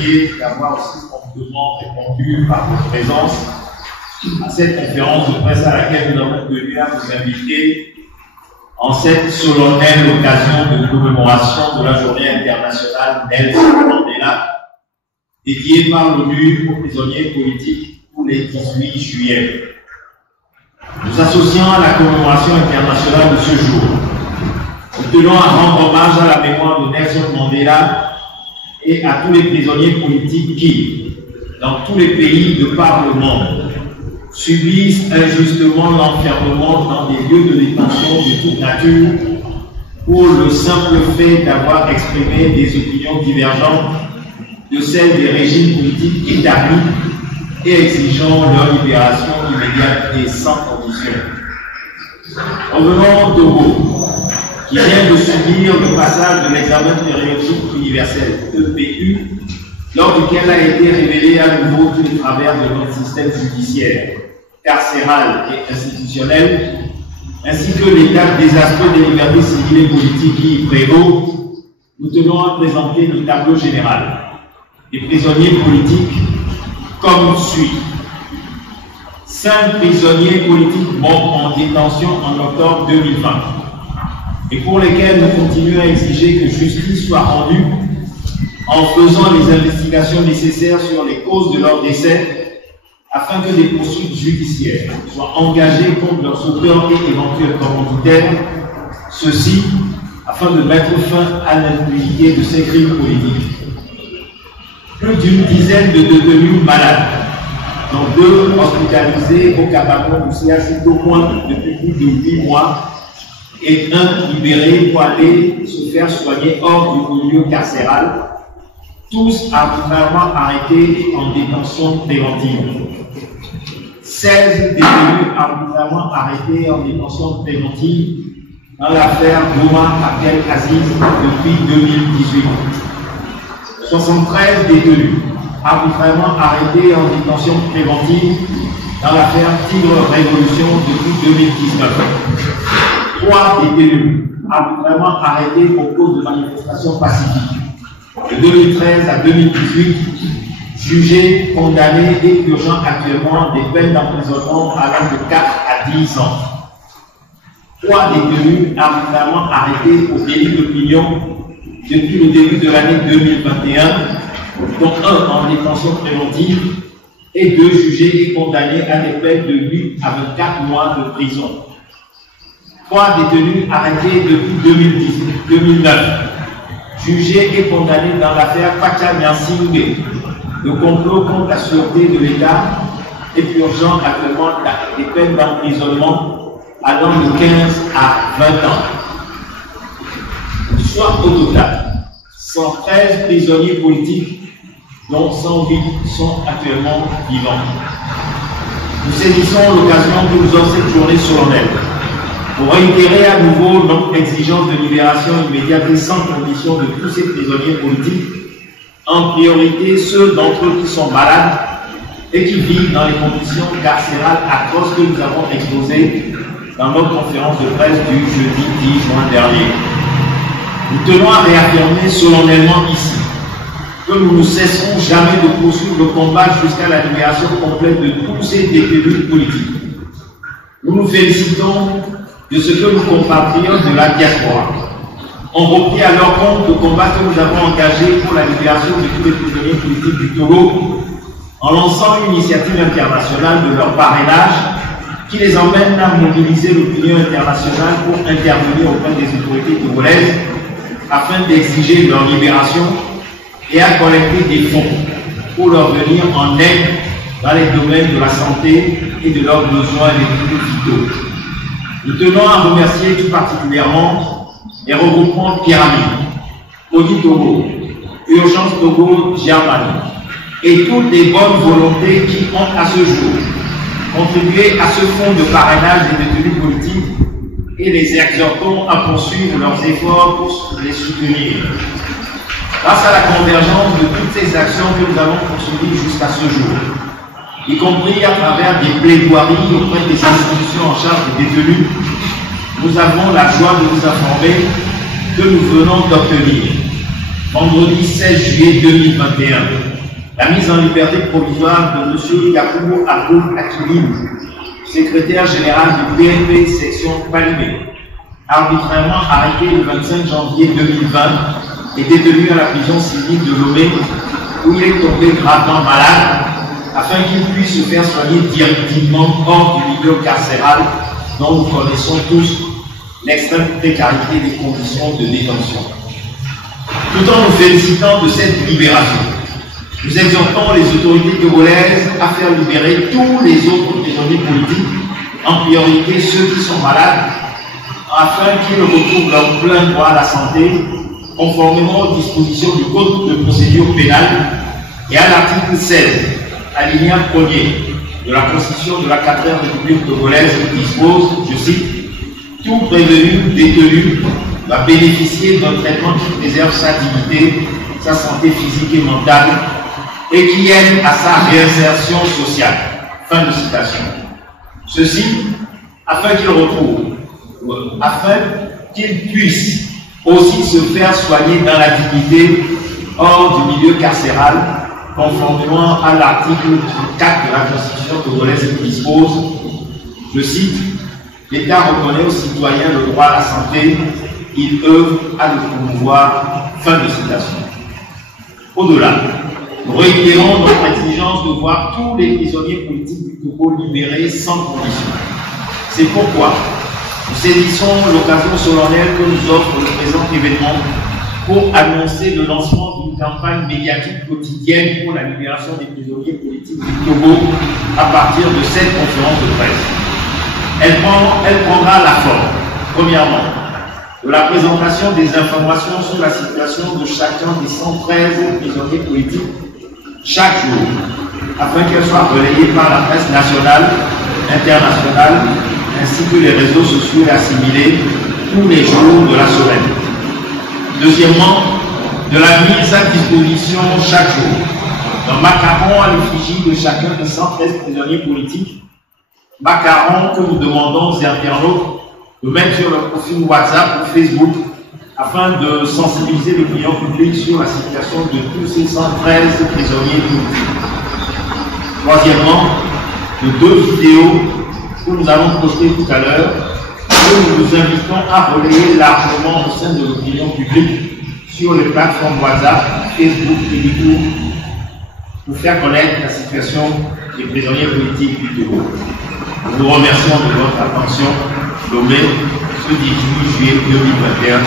remercier d'avoir aussi promptement répondu par votre présence à cette conférence de presse à laquelle nous avons tenu à vous inviter en cette solennelle occasion de commémoration de la Journée internationale Nelson Mandela, dédiée par l'ONU aux prisonniers politiques pour les 18 juillet. Nous associons à la commémoration internationale de ce jour. Nous tenons à rendre hommage à la mémoire de Nelson Mandela et à tous les prisonniers politiques qui, dans tous les pays de par le monde, subissent injustement l'enfermement dans des lieux de détention de toute nature pour le simple fait d'avoir exprimé des opinions divergentes de celles des régimes politiques établis et exigeant leur libération immédiate et sans condition. Revenons au Togo, qui vient de subir le passage de l'examen périodique universel, EPU, lors duquel a été révélé à nouveau tous les travers de notre système judiciaire, carcéral et institutionnel, ainsi que l'état désastreux des libertés civiles et politiques qui y prévaut. Nous tenons à présenter le tableau général des prisonniers politiques comme suit. 5 prisonniers politiques morts en détention en octobre 2020 et pour lesquels nous continuons à exiger que justice soit rendue en faisant les investigations nécessaires sur les causes de leur décès afin que des poursuites judiciaires soient engagées contre leurs auteurs et éventuels commanditaires, ceci afin de mettre fin à l'impunité de ces crimes politiques. Plus d'une dizaine de détenus malades, dont 2 hospitalisés au Cameroun du CHU d'Aucoin depuis plus de 8 mois, et 1 libéré pour aller se faire soigner hors du milieu carcéral, tous arbitrairement arrêtés en détention préventive. 16 détenus arbitrairement arrêtés en détention préventive dans l'affaire Gouma Abdel Aziz depuis 2018. 73 détenus arbitrairement arrêtés en détention préventive dans l'affaire Tigre Révolution depuis 2019. 3 détenus arbitrairement arrêtés pour cause de manifestations pacifiques. De 2013 à 2018, jugés, condamnés et purgeant actuellement des peines d'emprisonnement allant de 4 à 10 ans. 3 détenus arbitrairement arrêtés pour délit d'opinion depuis le début de l'année 2021, dont 1 en détention préventive et 2 jugés et condamnés à des peines de 8 à 24 mois de prison. 3 détenus arrêtés depuis 2009, jugés et condamnés dans l'affaire Pacha Nyansingé, le complot contre la sûreté de l'État et purgeant actuellement des peines d'emprisonnement allant de 15 à 20 ans. Soit au total 113 prisonniers politiques, dont 108 sont actuellement vivants. Nous saisissons l'occasion que nous offre cette journée solennelle pour réitérer à nouveau notre exigence de libération immédiate et sans condition de tous ces prisonniers politiques, en priorité ceux d'entre eux qui sont malades et qui vivent dans les conditions carcérales atroces que nous avons exposées dans notre conférence de presse du jeudi 10 juin dernier. Nous tenons à réaffirmer solennellement ici que nous ne cesserons jamais de poursuivre le combat jusqu'à la libération complète de tous ces détenus politiques. Nous nous félicitons de ce que nos compatriotes de la diaspora ont repris à leur compte le combat que nous avons engagé pour la libération de tous les prisonniers politiques du Togo en lançant une initiative internationale de leur parrainage qui les emmène à mobiliser l'opinion internationale pour intervenir auprès des autorités togolaises afin d'exiger leur libération et à collecter des fonds pour leur venir en aide dans les domaines de la santé et de leurs besoins les plus vitaux. Nous tenons à remercier tout particulièrement les regroupements Pyramide, Audi Togo, Urgence Togo Germanie et toutes les bonnes volontés qui ont à ce jour contribué à ce fonds de parrainage des détenus politiques et les exhortons à poursuivre leurs efforts pour les soutenir. Grâce à la convergence de toutes ces actions que nous avons poursuivies jusqu'à ce jour, y compris à travers des plaidoiries auprès des institutions en charge des détenus, nous avons la joie de vous informer que nous venons d'obtenir vendredi 16 juillet 2021, la mise en liberté provisoire de M. Yacoubou Aboul Akilim, secrétaire général du PNP section Palimé, arbitrairement arrêté le 25 janvier 2020 et détenu à la prison civile de Lomé, où il est tombé gravement malade, afin qu'il puisse se faire soigner directement hors du milieu carcéral dont nous connaissons tous l'extrême précarité des conditions de détention. Tout en nous félicitant de cette libération, nous exhortons les autorités togolaises à faire libérer tous les autres prisonniers politiques, en priorité ceux qui sont malades, afin qu'ils retrouvent leur plein droit à la santé, conformément aux dispositions du Code de procédure pénale et à l'article 16, alinéa 1er de la Constitution de la 4e République togolaise qui dispose, je cite, « Tout prévenu, détenu va bénéficier d'un traitement qui préserve sa dignité, sa santé physique et mentale et qui aide à sa réinsertion sociale. » Fin de citation. Ceci afin qu'il puisse aussi se faire soigner dans la dignité hors du milieu carcéral, conformément à l'article 4 de la Constitution togolaise qui dispose, je cite, « L'État reconnaît aux citoyens le droit à la santé, il œuvre à le promouvoir. » Fin de citation. Au-delà, nous réitérons notre exigence de voir tous les prisonniers politiques du Togo libérés sans condition. C'est pourquoi nous saisissons l'occasion solennelle que nous offre le présent événement pour annoncer le lancement d'une campagne médiatique quotidienne pour la libération des prisonniers politiques du Togo à partir de cette conférence de presse. Elle prendra la forme, premièrement, de la présentation des informations sur la situation de chacun des 113 prisonniers politiques chaque jour, afin qu'elles soient relayées par la presse nationale, internationale, ainsi que les réseaux sociaux et assimilés tous les jours de la semaine. Deuxièmement, de la mise à disposition chaque jour d'un macaron à l'effigie de chacun des 113 prisonniers politiques, macaron que nous demandons aux internautes de mettre sur leur profil WhatsApp ou Facebook afin de sensibiliser l'opinion publique sur la situation de tous ces 113 prisonniers politiques. Troisièmement, de 2 vidéos que nous allons poster tout à l'heure, que nous vous invitons à relayer largement au sein de l'opinion publique sur les plateformes WhatsApp, Facebook et YouTube pour faire connaître la situation des prisonniers politiques du Togo. Nous vous remercions de votre attention. Lomé, ce 18 juillet 2021.